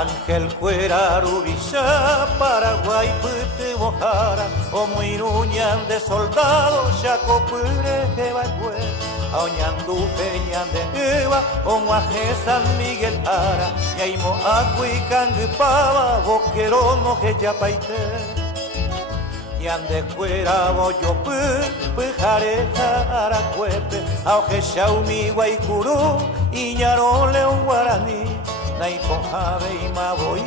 Ángel Cueraru Villa, Paraguay, Pute Mojara, Omo Iruñan de soldado, Chaco Pure que va a Oñandú Peñan de Eva, Omaje San Miguel Ara, Yaimo Acui Cangipaba, Boquero no que ya paite. Yande Cuera Boyo Pujareja Aracuepe, Auge Xiaumi Guaycurú, Iñaro León Guaraní. Naipo Jave y Maboy,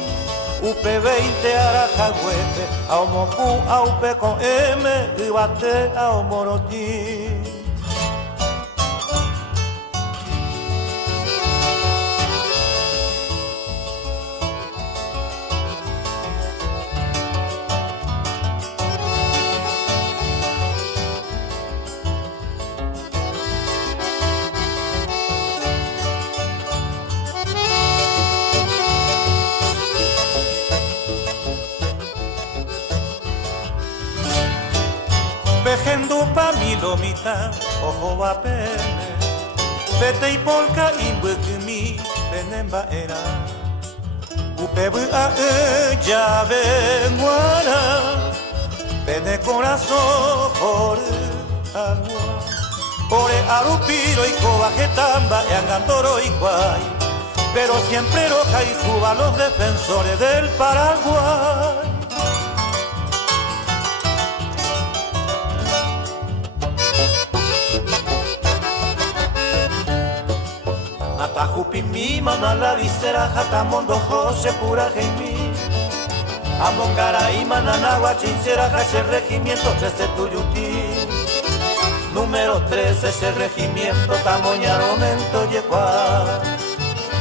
UP20 Arajahuepe, Aumopu, Aupe con M, Ibate, Aumorotí. Pejendu pa milomita, ojo va pene, Bete y polka imbukumi, penemba era. Upebu a llave muara, Pene corazón por agua. Ore arupiro y cobajetamba, Angandoro y guay. Pero siempre roja y juba los defensores del Paraguay. Atajupimi, mana la visera, jatamondo, José, pura geimi. Amongara y mananagua, chinchera, ese regimiento, 13 tuyuti. Número 13, ese regimiento, tamoñaro, mento, yecuá.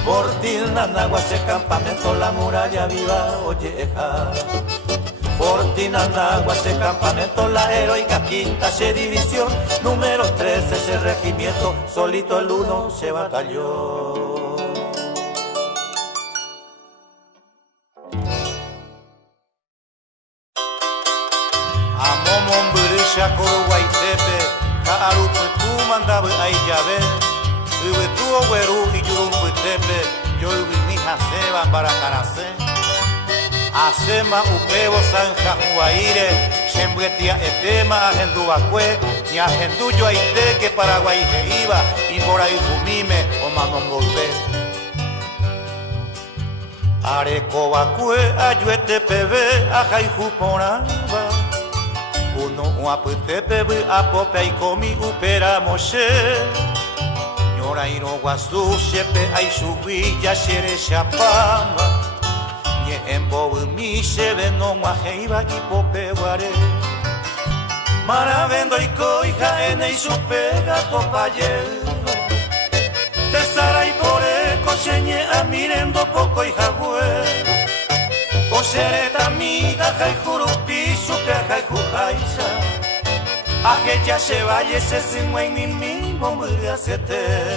Fortín, nanagua, ese campamento, la muralla viva, oyeja. Fortín, nanagua, ese campamento, la heroica quinta, se división. Número 13, ese regimiento, solito el 1 se batalló. Amomon Burisha Guaytepe, Kaarupu tu mandaba ay llave, Ubetu Oweru y Yurumbu Tepe, yo mi Haseban para Canase, Asema Upebo Sanja Huaire, Shembuetia Etema, Agendubacue, ni Agenduyo Aite que Paraguay que iba, y por ahí Jumime o Manon Volve. Arecobacue, Ayuete Pebe, Ajaijuponaba. Uno uaputepe apope y comi upera moshe. Ñora iro guasu shepe ay subilla shere chapama. Nye embo mi shebe no majeiba y pope guare. Maravendo y coija en y supega copayero. Tesara y pore coseñe a mirendo poco y jagüe. Osereta amiga, jai jurupi, supe a jai jujaisa. Aje ya se vaya ese sin en mi mismo muy acete.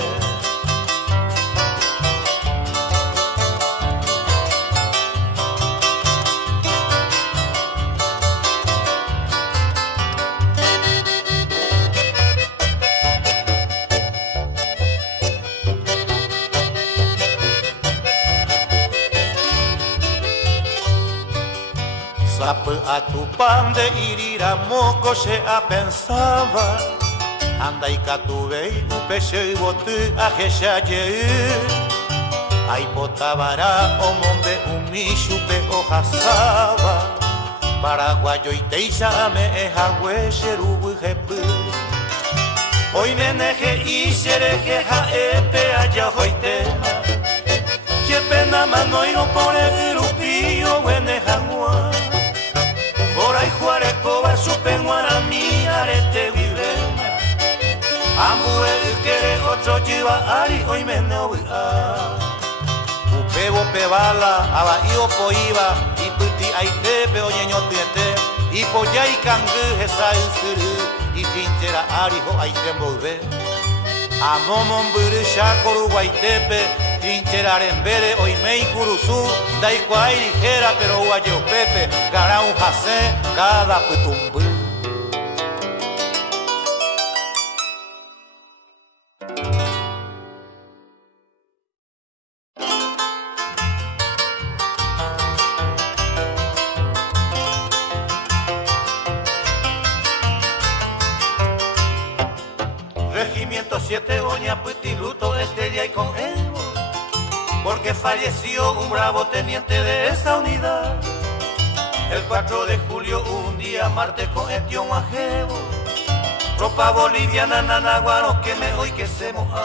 A tu pan de irira moco se a pensaba. Anda y catubei upeche y bote a jechaye. Ay potabara o monde umishupe ojasaba. Paraguayo y teisa me eja huecherubu jepu. Hoy meneje y sereje ja epe allá hoitema. Que pena mano y no pone grupillo bueneja mua. Por ahí Juarecoba, supe Guarami, arete vive. Ambue quiere otro lleva ari, hoy me neo. Upebo pebala, abaío poiba, y puti aitepe, oñeño tiete, y poya y cangue, esa y tinchera ari, ho aitembolve. Amomon burisha, coru guaitepe. Trincherar en vere, hoy me y curuzú, da igual ligera, pero guayo pepe, gara un jase, cada putumbu. 7, oña Putiluto este día y con Evo, porque falleció un bravo teniente de esa unidad. El 4 de julio, un día martes con Etión Ajebo, tropa boliviana nanaguano que me hoy que se moja.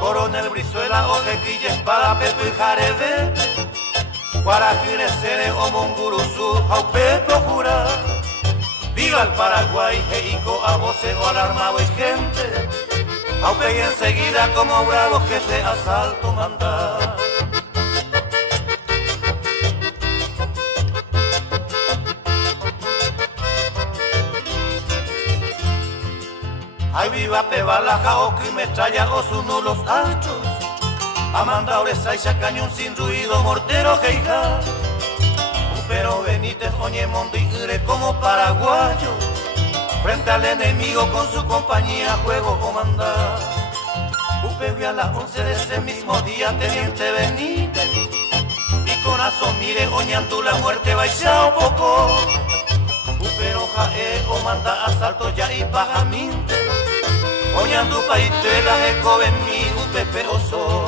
Coronel Brizuela, Ojequilla, Espada, Peto y Jarebe, Guarajire, Sere, Omonguruzu, Jaupeto, Jura. Viva el Paraguay, Heico, Aboceo, alarmado y gente. Aupe y enseguida como bravo jefe asalto mandar. Ay viva Pebalaja, Oco y Metralla, Osuno los hachos. Amanda Oresaiza, cañón sin ruido, mortero Geija. Pero Benítez, Oñemondo y Ure como paraguayo, frente al enemigo con su compañía juego comandar. Upe a las 11 de ese mismo día, teniente Benítez, y con Asomire, Oñantú la muerte baixao poco. Upero jae o manda asalto ya y pajaminte, Oñandú paitela eco en mi upepe oso.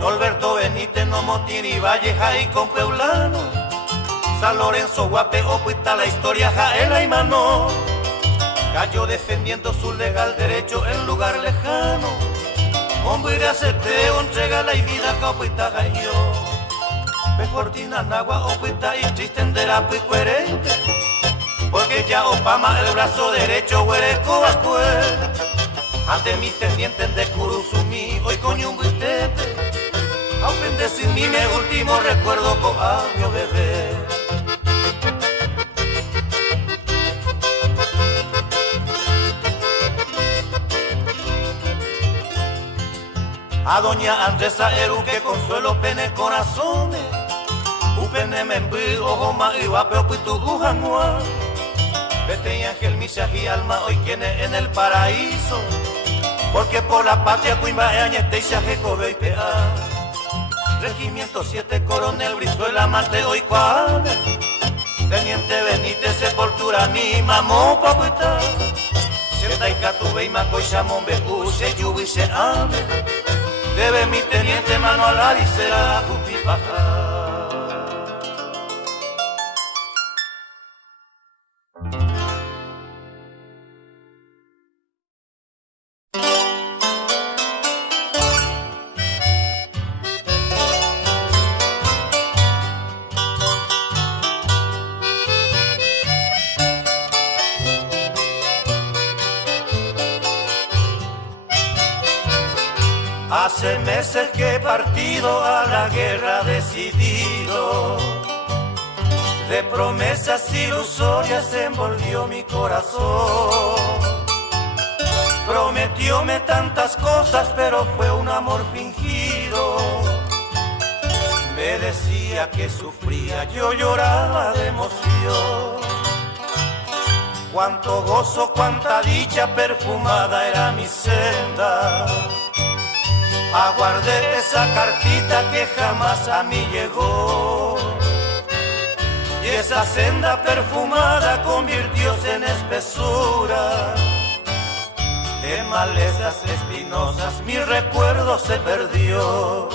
Norberto Benítez, no Motiri, Valleja y con Peulano, San Lorenzo, Guape, Opuita, la historia, Jaela y Mano. Cayó defendiendo su legal derecho en lugar lejano. Hombre de aceteo, entrega la vida, Opuita, Gayo. Pecortina, Nagua, Opuita y Tristendera, pues coherente. Porque ya Opama, el brazo derecho, Huereco, Bacue. Ante mis tenientes de Curuzumí, hoy coñumbo y Tepe. Aunque sin mí mi último recuerdo con año bebé. A doña Andresa Eruque, Consuelo Pene Corazones, Upene Membri, Ojoma y Guapeo Pitu Ujanua. Vete y Ángel Misha y Alma, hoy quienes en el paraíso, porque por la patria Cuimba Añete y Xajecobe y Pea. Regimiento 7, Coronel Brizuela, Marte, hoy Cuane, Teniente Benítez, Sepultura, mi mamó, papuita. Sienta y Catube y Macoy, Chamón, Bejú, se yubi, se ame. Debe mi teniente mano a la visera, Jupipaja. Hace meses que he partido a la guerra decidido, de promesas ilusorias se envolvió mi corazón. Prometióme tantas cosas, pero fue un amor fingido. Me decía que sufría, yo lloraba de emoción. Cuánto gozo, cuánta dicha perfumada era mi senda. Aguardé esa cartita que jamás a mí llegó, y esa senda perfumada convirtióse en espesura de malezas espinosas, mi recuerdo se perdió.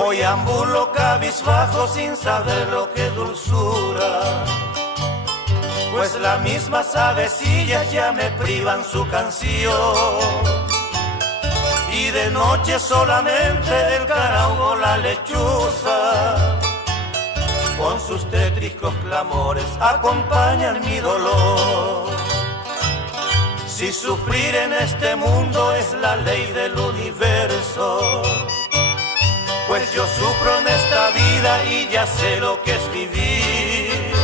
Hoy ambulo cabizbajo sin saber lo que es dulzura, pues las mismas avecillas ya me privan su canción. Y de noche solamente el caraubo, la lechuza, con sus tétricos clamores acompañan mi dolor. Si sufrir en este mundo es la ley del universo, pues yo sufro en esta vida y ya sé lo que es vivir.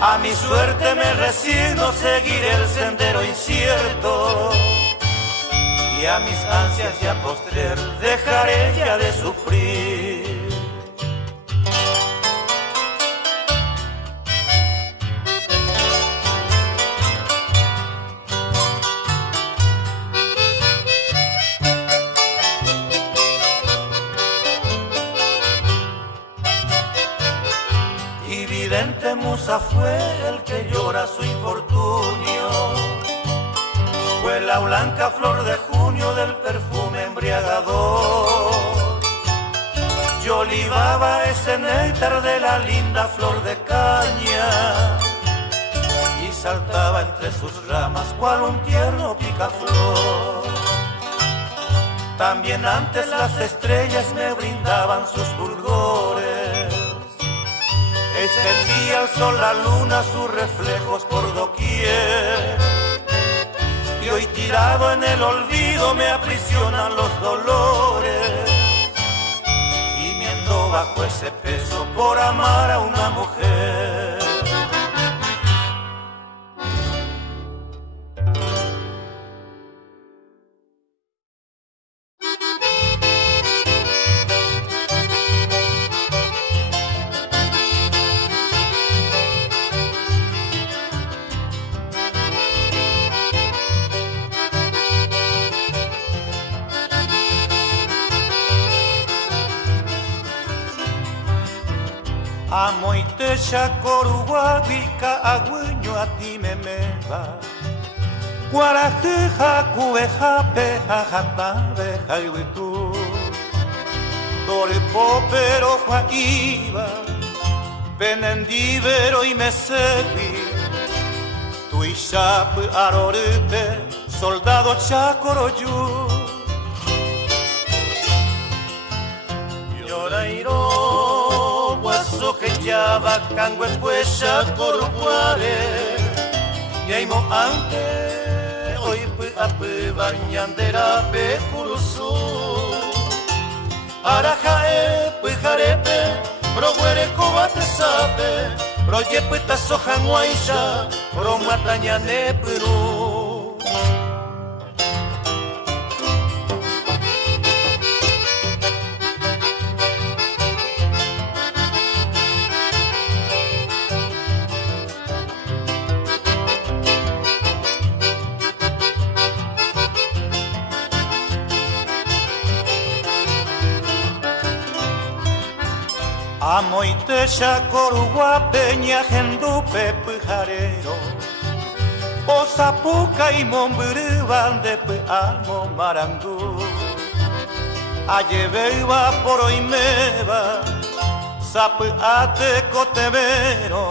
A mi suerte me resigno, seguiré el sendero incierto, y a mis ansias ya postrer dejaré ya de sufrir. Vidente musa fue el que llora su infortunio, fue la blanca flor de junio del perfume embriagador. Yo libaba ese néctar de la linda flor de caña y saltaba entre sus ramas cual un tierno picaflor. También antes las estrellas me brindaban sus fulgores, extendía al sol la luna sus reflejos por doquier. Y hoy tirado en el olvido me aprisionan los dolores, gimiendo bajo ese peso por amar a una mujer. Amo y te chacoruguabica agüeño a ti me meva guarajeja cubeja peja jatabe jaibitu toripo pero juaiba benendivero y me serví tu ishap aroripe soldado chacoroyu llorairo Sojellaba cangue puesha coruguare Yaimo ante hoy ape bañandera pe curusu Arajae pijarepe proguere cobate sape Proyepeta sojan guaisha promatañane Perú. Amo y te chacorugua peña gendupe pijarero Osapuca y mombiriban de amo marandú Ayebeiba por hoy meba Sapuate cotevero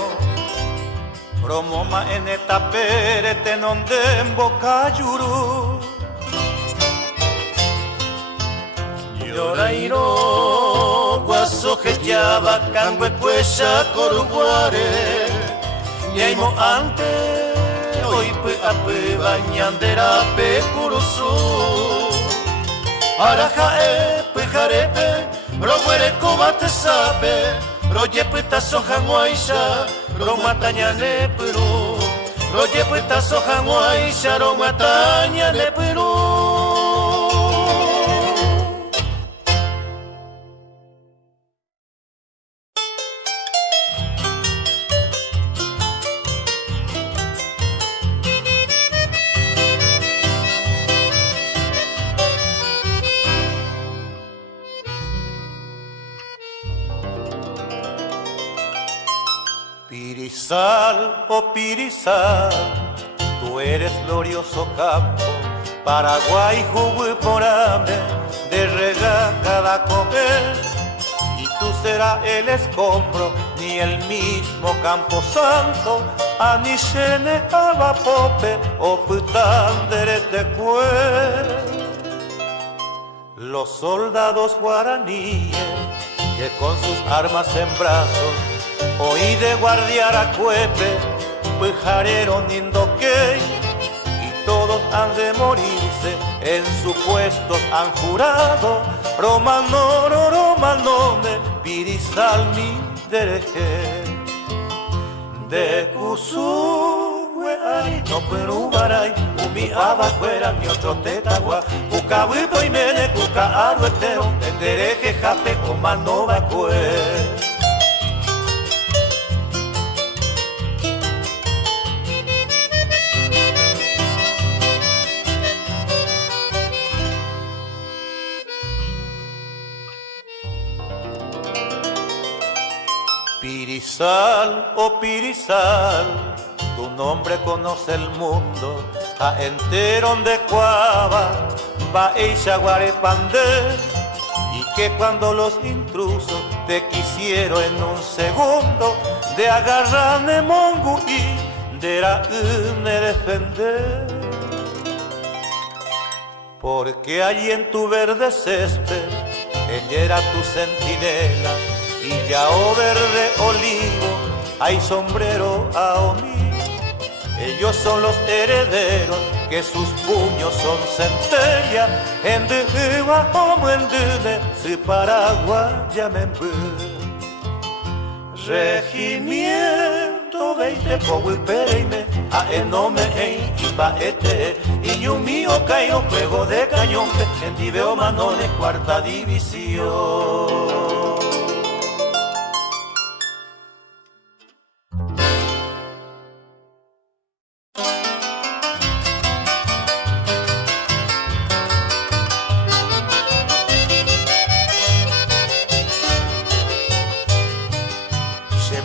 Promoma en etapere tenonde en bocayuru Llorairo Guasojellaba cangue puesha coruguare Yaimo ante hoy ape bañandera pe curusu Arajae pijarepe proguere cobate sape Proyepeta sojan guaisha romatañane Perú Proyepeta sojan guaisha romatañane Perú. Pirizal, oh Pirizal, tú eres glorioso campo, Paraguay, Jubuporame, de rega cada comer, y tú serás el escombro, ni el mismo Campo Santo, Anishene, Abapope, o Putandere te Los soldados guaraníes, que con sus armas en brazos, oí de guardiar a Cuepe, pijarero nindoquey, y todos han de morirse, en sus puestos han jurado, Romanoro, Romanome, Pirizal mi dereje, de Cusú, mari no perubaray umi abacuera mi otro tetagua ucabuipo y mene cuca aruetero tendereje jape o mano bacue. Pirizal, oh Pirizal, tu nombre conoce el mundo, a enterón de cuava, va echa guarepandé, y que cuando los intrusos te quisieron en un segundo, de agarrarme mongu y de la defender. Porque allí en tu verde césped, ella era tu centinela, y ya o verde olivo hay sombrero aoní. Ellos son los herederos que sus puños son centella. En Dejeba como en Dune, si Paraguay llamen Regimiento 20 Cohuipereime, a enome en Ibaete, y yo mío cairo fuego de cañón, en Diveo Manones, cuarta división.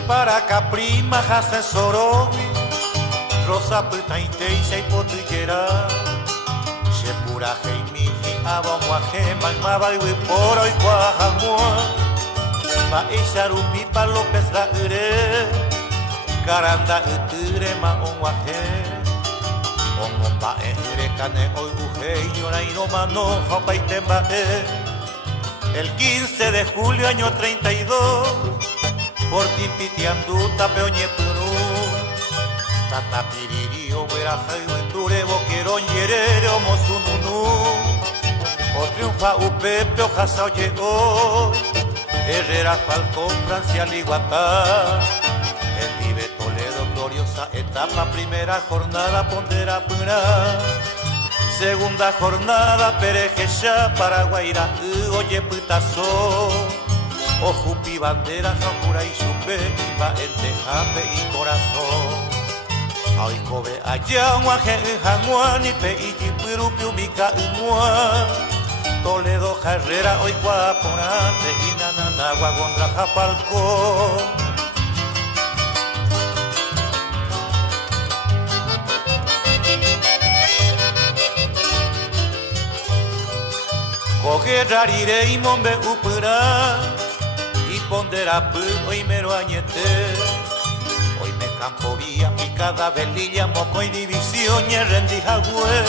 Para Caprima, Hasen Sorobi, Rosa Putaiteisha y Potillera, Shepura Heimiji, Abamuaje, Malmaba y Wiporo y Guajamua, Maisha Rupipa López Raire, Caranda Utire, Maonguaje, Omomba Ere Cane, Oiguje, Yonaino Mano, Jopaitemba. El 15 de julio, año 32. Por Timpitiandú, Tapeoñe Perú, Tatapiririo, Hueraja y Huenture, Boquerón, Yerere, Omosununú, o triunfa Upepe, Ojasa, llegó, Herrera, Falcón, Francia, Liguatá, el Vive Toledo, gloriosa etapa, primera jornada, Pondera, Pura, segunda jornada, Perejecha, Paraguaira, Oye, Putazo. Ojupi, bandera, jajura y chupe, iba en tejape y corazón. Ay, cobe, allá, guaje, jamuan, y pe, y jipirupi, umica, umuan. Toledo, Herrera, hoy guaponate, y nananagua, gondra, japalco. Coge, rarire, y mombe, upura. Pondera hoy mero añete, hoy me campo vía, picada, velilla, moco y división, y rendija hue,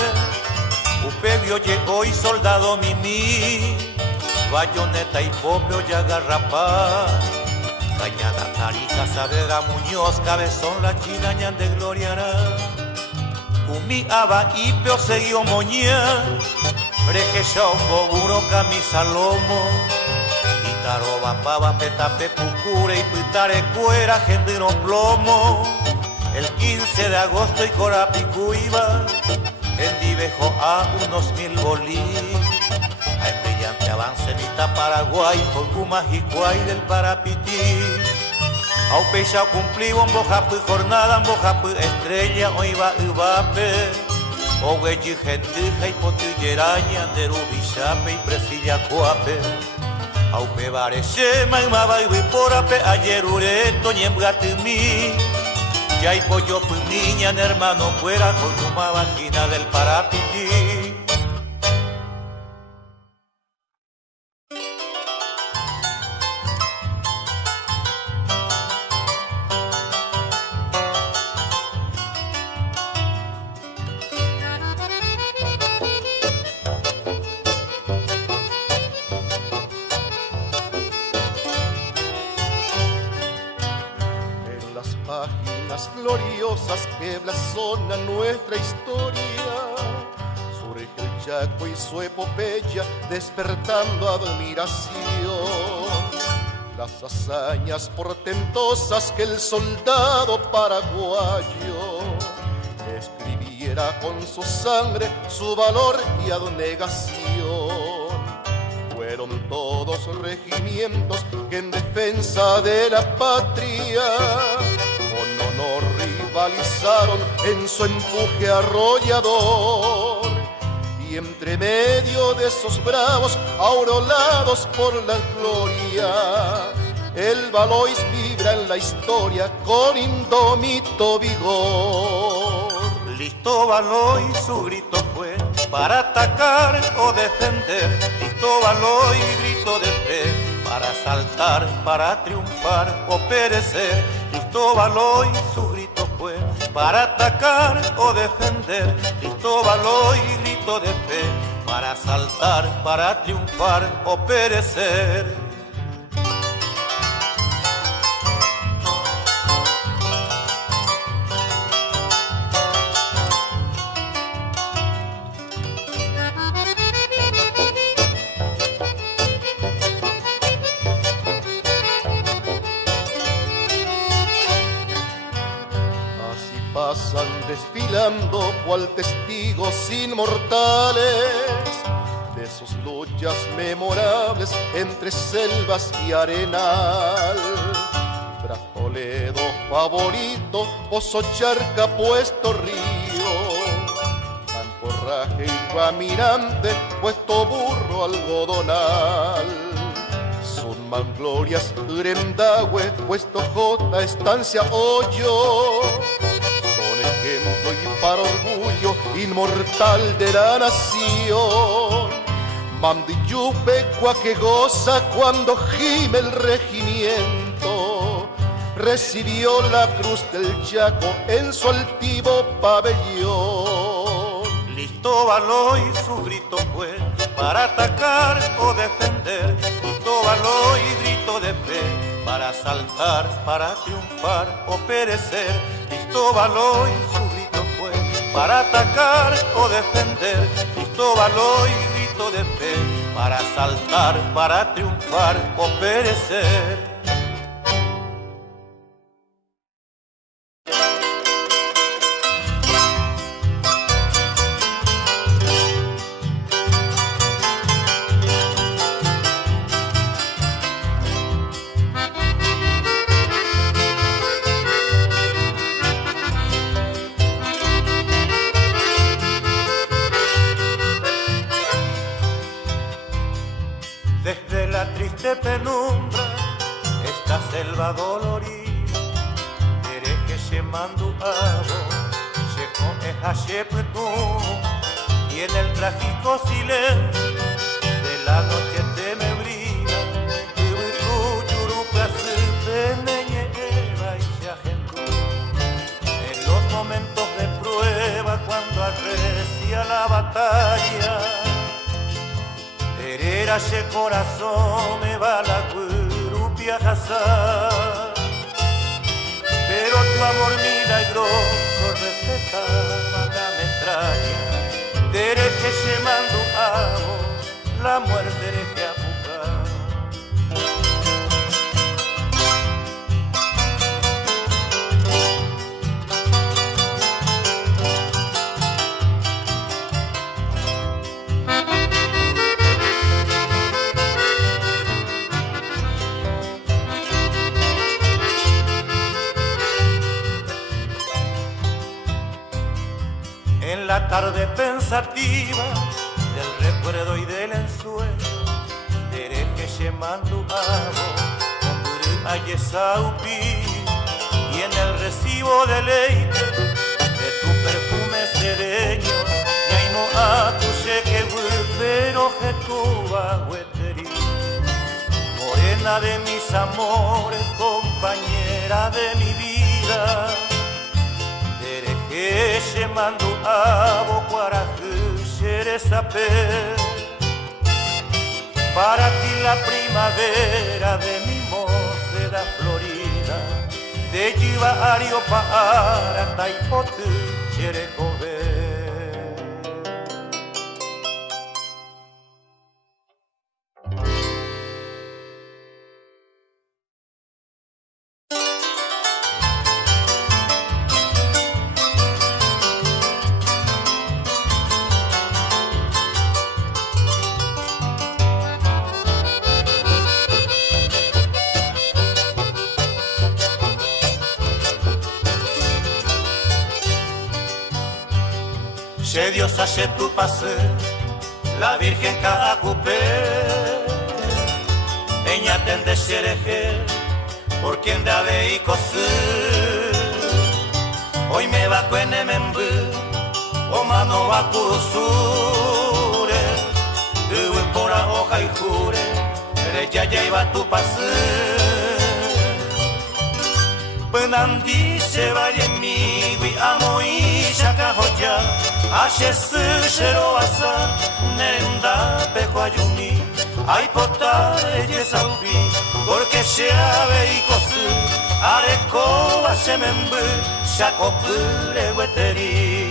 upebio llegó y soldado mimi, bayoneta y popio ya garrapá, cañada, Tarija, Saavedra, Muñoz, Cabezón, la china, ñan de gloriará, umi, aba, ipeo, seguió moña, brejecha, boguro, camisa, lomo, Taroba, pava, petape, pucure y pitare, cuera, gendino, plomo. El 15 de agosto y Corapicuiba, en Divejo a unos 1000 bolí. Hay brillante avance, Vita, Paraguay, Colguma, Jicuay del Parapití. Aupecha, cumplí, Bombojapu, jornada, Bombojapu, estrella, Oiba, Ubape. Oguechi, Gendija y Potilleraña, Derubichape y Presilla, Coape. Aupe barece, maimaba y wiporape, ayer ureto, ñembgatimi. Ya hay pollo, niña, hermano, fuera, con una vagina del Parapití. Gloriosas que blasonan nuestra historia, surge el Chaco y su epopeya despertando admiración. Las hazañas portentosas que el soldado paraguayo defenderá con su sangre su valor y abnegación. Fueron todos regimientos que en defensa de la patria con honor rivalizaron en su empuje arrollador. Y entre medio de esos bravos aurolados por la gloria, el Valois vibra en la historia con indómito vigor. Listo Valois, su grito fue para atacar o defender. Listo Valois, grito de fe para saltar, para triunfar o perecer. Listo Valois, su grito fue para atacar o defender. Listo Valois, grito de fe para saltar, para triunfar o perecer. Pasan desfilando cual testigos inmortales de sus luchas memorables entre selvas y arenal. Tras Toledo favorito, Pozo Charca, Puesto Río, Camporraje y Guamirante, Puesto Burro Algodonal. Sunman, Glorias, Grendahue, Puesto J, Estancia Hoyo, ejemplo y para orgullo inmortal de la nación. Mandiyupecua que goza cuando gime el regimiento, recibió la cruz del Chaco en su altivo pabellón. Listo Valois, su grito fue para atacar o defender. Listo Valois, grito de fe para saltar, para triunfar o perecer. Listo Valois, su grito fue para atacar o defender. Listo Valois, grito de fe para saltar, para triunfar o perecer. Desde la triste penumbra, esta selva dolorida, Tereje Shemandu Abo, Sheko Ejashepetú, y en el trágico silencio de la noche tenebrina, Tubiru Yuruplasu, Peneñe Eva y Shajendú. En los momentos de prueba, cuando arrecia la batalla, Herera she corazón me va la gurupia hazar. Pero tu amor milagroso respetaba la metralla. Tereje she mandu amo, la muerte deje apucar. En la tarde pensativa del recuerdo y del ensueño, Tereje Shemandu Abo, Conduru Ayesaupi, y en el recibo de leite de tu perfume sereño, Yaimo Atuche que pero Jetuba Hueteri, morena de mis amores, compañera de mi vida. Tereje mandu abo cuaraju xerezape. Para ti la primavera de mi mocedad florida, de Yiva Ariopa Ara Taipotu Cherecobe. Dios hace tu pase, la Virgen Cacupé, Eña tende xereje, por quien da ve y cosé. Hoy me va cuene membu, o mano va curusure, y por la hoja y jure, ya iba tu pase. Penandi se vaya en mi, y amo y chacajoya, ashe shero asa, nenda pecuayuni, ay potare yesaubi, porque se ave y cosu, areco va se membe, chacopure weteri.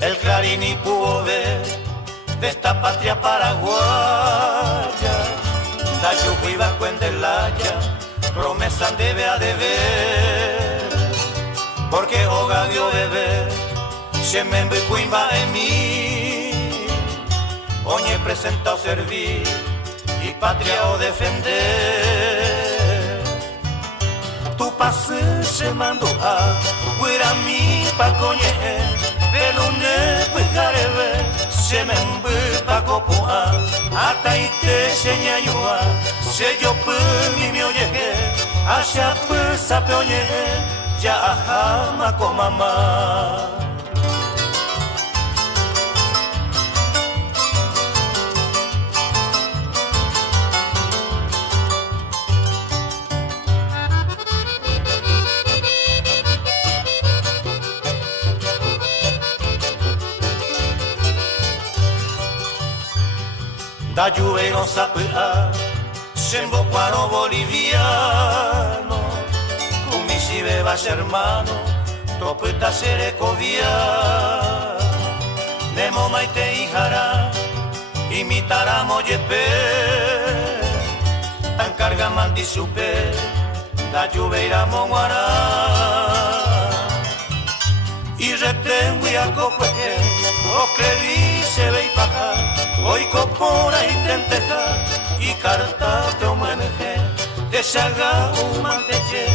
El Clarín y pudo ver de esta patria paraguaya, da yujuiba cuendelaya, promesa debe a deber, porque hoga dio beber, se me cuimba en mí, oñe presenta o servir y patria o defender. Tu pase se mandó a huir mi pa coñe. Belune pujarebe, se me embuta copoa, hasta y te señayua, se yo pumi mi oye, asha pusa peoye, ya ajama con mamá. Da lluvero sapea, sembo cuaro boliviano, kumisi bebas hermano, topeta serecovia, nemo maite hijara, imitará moyepe, tan carga mandi supe, da lluveira monguara, y retengo y acopueje, o creí se ve y paja. Hoy copora y tenteja y carta te homenaje, te saga un manteche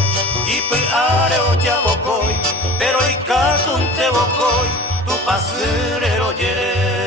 y peare o ya bocoy, pero y catun te bocoy, tu pasero yere.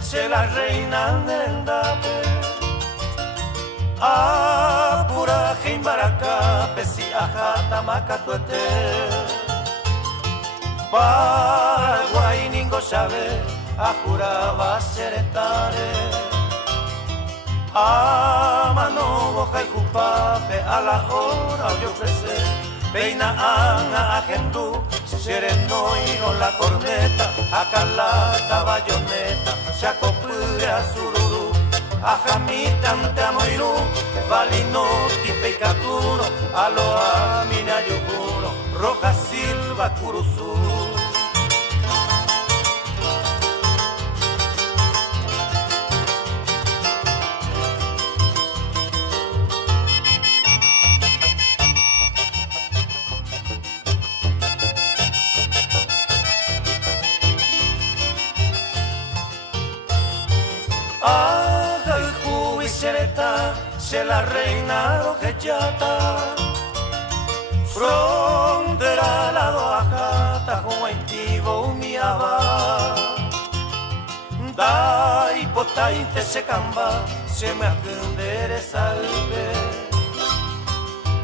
Se la reina del dape, apura jimbaraca, pesi ajata macatuete, Paraguay ningo sabe, ajuraba seretare, amano boja y jupape, a la hora yo ofrece, peina anga agendú, sereno y con la corneta, acalata bayoneta, chacopure a sururu, ajamita ante amoirú, valino tipe y caturo, aloa mina yuguro, roja silva curuzú. Se la reina rojechata, frontera la doajata, juentivo umiaba, da hipotainte se camba, se me endereza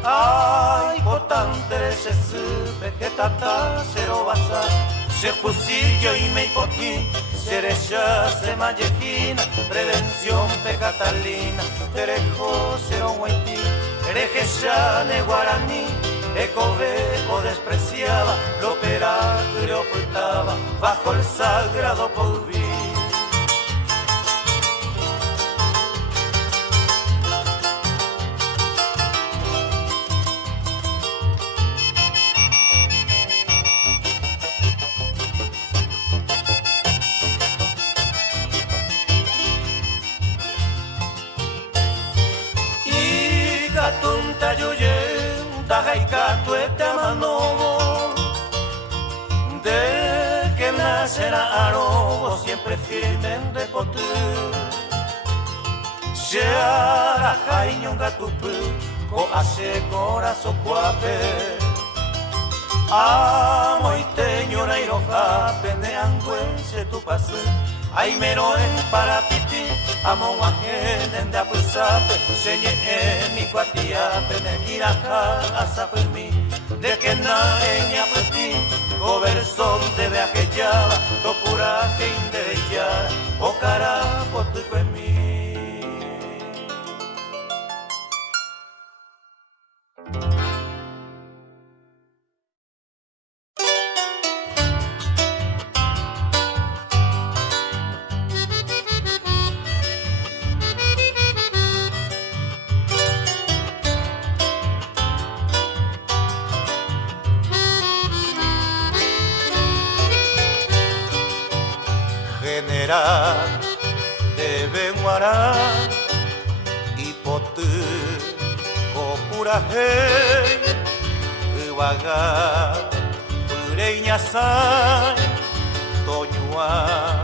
ay potante se sube que tata se lo basa, se fusillo y me hipotín. Serecha se mallejina, prevención pe Catalina, terejo cero huaití, erejecha ne guaraní, bajo el sagrado polvillo. Tunta yuye, tagaikatu etamanobo, de que nacerá arobo, siempre firme en depotu. Sheara jaiñonga tupu, ko ashe corazo cuape. Amo y teñora iroja, pene angüense tu pasu. Ay mero en parapiti, amo guajen de apusape, señe en mi cuatía, pene iraja asapemi, de que na eña puti, goberson de viaje llava, topura que indeyara, o cara potu mí. De Benguará y Potu, Copuraje, Ubaga, Ureña Sai, Toñua,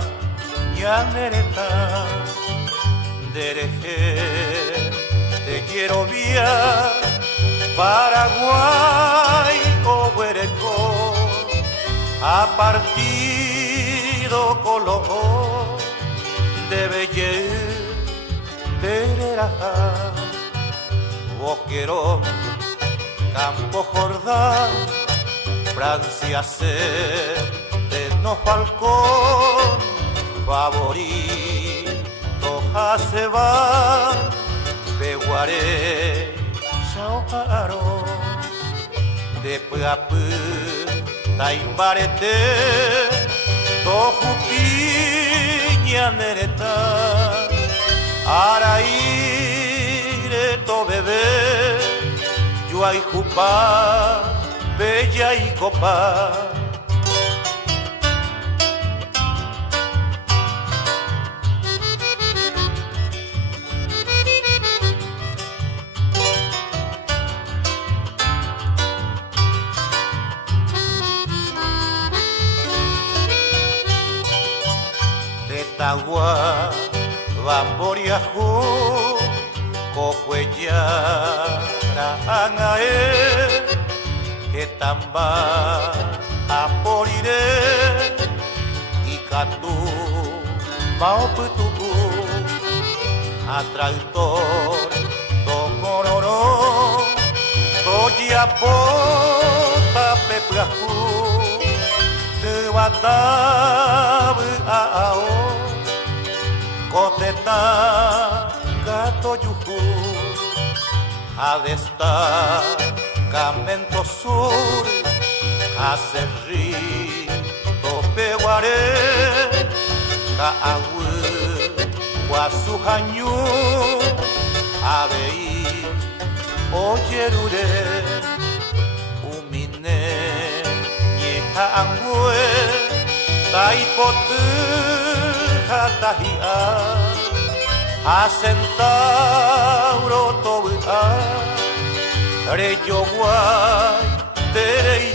Ñanereta, Dereje, te quiero vía, Paraguay, Ohuereco, a partido color. De Belle, Terera, Boquerón, Campo Jordán, Francia Ser, de No Falcón, Favorito, Jaceba, Beguaré, Chao de Puapú, Taimbarete, Tojupi, Ñanereta, Araire to bebé, Yuayjupa, Bella y Copa. Agua, Bamboriajú, Cocuellara, Angae, Getamba, Aporire, Icatú, Maoputubu, Atractor, Tocororó, Toyiapota, Peplajú, Tehuatabu, Ao. Coteta, gato yujú, adestacamento sur, acerrí, topeguaré, caagüe, guasujañú, abeí, oyerure, umine, ñeca angüe, taipotu, Hatahia, Acentauro Toba, Reyoguay, Terei